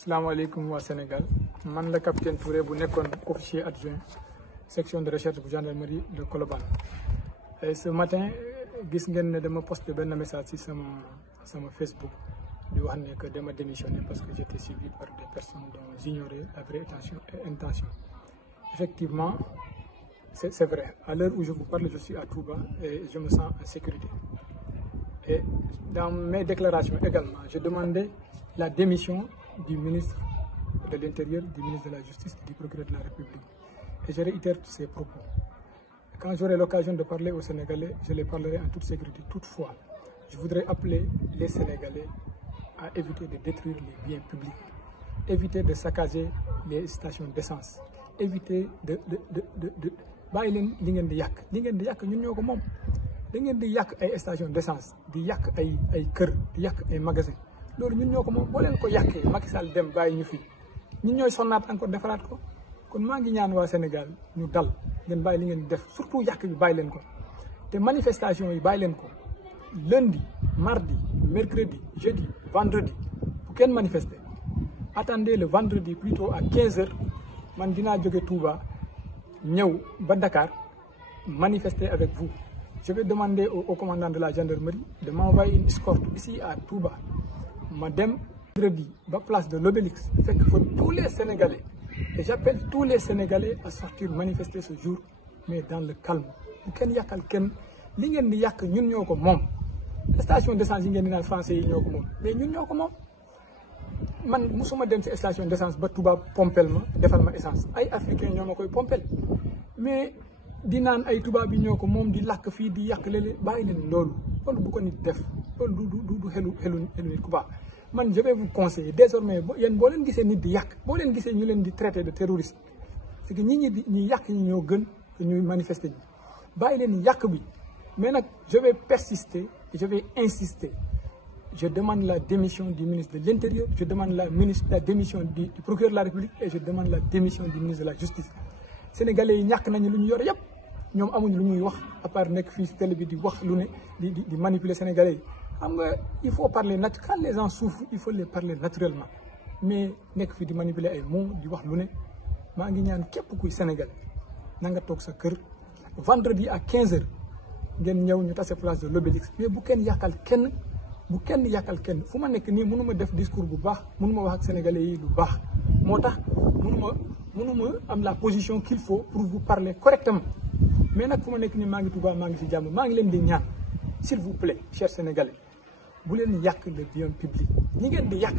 salaamaaleykum waa Sénégal man la capitaine Touré bu nekkoon officier adjoint section de recherche bu gendarmerie de Colobane. Et ce matin gis ngeen ne dama posté benn message ci sama Facebook di wax ne que dama démissionné parce que j'étais suivi par des personnes dont j'ignorais la vraie intention. Effectivement, c'est vrai. À l'heure où je vous parle, je suis à Touba et je me sens en sécurité. Et dans mes déclarations également, je demandais la démission du ministre de l'Intérieur, du ministre de la Justice et du procureur de la République. Et je réitère ces propos. Quand j'aurai l'occasion de parler aux Sénégalais, je les parlerai en toute sécurité. Toutefois, je voudrais appeler les Sénégalais à éviter de détruire les biens publics, éviter de saccager les stations d'essence, éviter de bàyyi leen li ngeen di yàq ñun ñoo ko moom. Da ngeen di yàq ay station d'essence, di yàq ay kër, di yàq ay magasin. Loolu ñun ñoo ko moom boo leen ko yàqee Macky Sall dem bàyyi ñu fi ñun ñooy sonnaat encore defaraat ko. Kon maa ngi ñaan waa Sénégal ñu dal ngeen bàyyi li ngeen def, surtout yàq bi bàyyi leen ko. Te manifestation yi bàyyi leen ko lundi, mardi, mercredi, jeudi, vendredi bu kenn manifester. Attendez le vendredi plutôt à 15h man dinaa jóge Touba ñëw ba Dakar manifester avec vous. Je vais demander au commandant de la gendarmerie de m'envoyer une escorte ici à Touba. Ma dem vendredi ba place de l'Obélisque fekk fa tous les Sénégalais. Et j'appelle tous les Sénégalais à sortir manifester ce jour, mais dans le calme. Bu kenn yàqal kenn li ngeen di yàq ñun ñoo ko moom. Station d'essence yi ngeen di naan français yi ñoo ko moom, mais ñun ñoo ko moom. Man musuma dem ci station d'essence ba Touba pompel ma defal ma essence ay africain ñoo ma koy pompel mais di naan ay Touba bi ñoo ko moom di làkk fii di yàq léeg-léeg bàyyi leen loolu bu ko nit def loolu du xelu nit ku baax. Man je vais vous conseiller désormais yéen boo leen gisee nit di yàq boo leen gisee ñu leen di traiter de terroriste c'est que ñi yàq ñi ñoo gën que ñuy manifester ñi bàyyi leen yàq bi. Mais nag je vais persister et je vais insister. Je demande la démission du ministre de l'Intérieur, je demande la démission du procureur de la République et je demande la démission du ministre de la Justice. Sénégalais yi ñàkk nañu lu ñu yor yëpp ñoom amuñu lu ñuy wax à part nekk fii si télé bi di wax lu ne di manipuler Sénégalais yi. Xam nga il faut parler quand les gens souffrent il faut les parler naturellement mais nekk fii di manipuler ay mots di wax lu ne maa ngi ñaan képp kuy Sénégalais na nga toog sa kër vendredi à 15h ngeen ñëw ñu tase place de l'Obélisque mais bu kenn yàqal kenn. Bu kenn yàqal kenn fu ma nekk nii mënuma def discours bu baax mënuma wax ak sénégalais yi lu baax moo tax mënuma am la position qu'il faut pour vous parler correctement mais nag fu ma nekk nii maa ngi Touba maa ngi ci jàmm maa ngi leen di ñaan s'il vous plaît chers sénégalais bu leen yàq le bien public ñi ngeen di yàqal